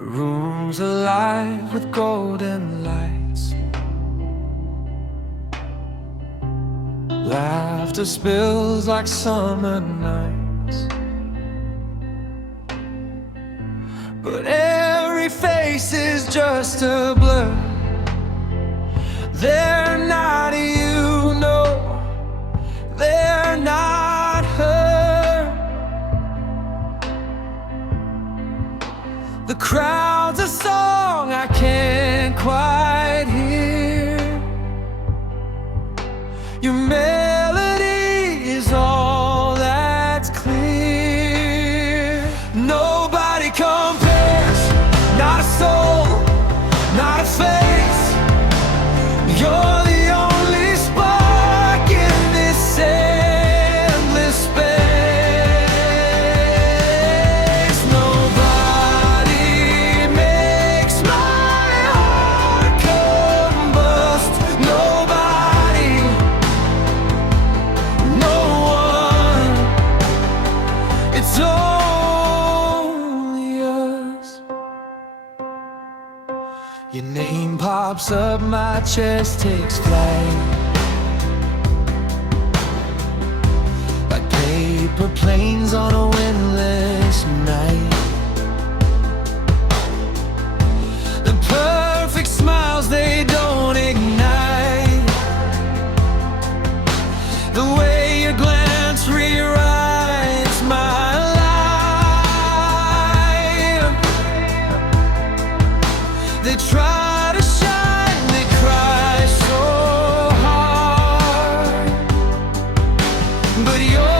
The room's alive with golden lights. Laughter spills like summer nights. But every face is just a blur. They're not you, no. They're not her. The crowd's a song I can't quite hear. Your melody is all that's clear. Nobody compares, not a soul, not a face. You're the only spark in this endless space. Nobody makes my heart combust. Nobody, no one. It's only us. Your name pops up, my chest takes flight. Like paper planes on a windless night. The perfect smiles, they don't ignite. The way your glance rewrites my life. They try to shine, they cry so hard, but you're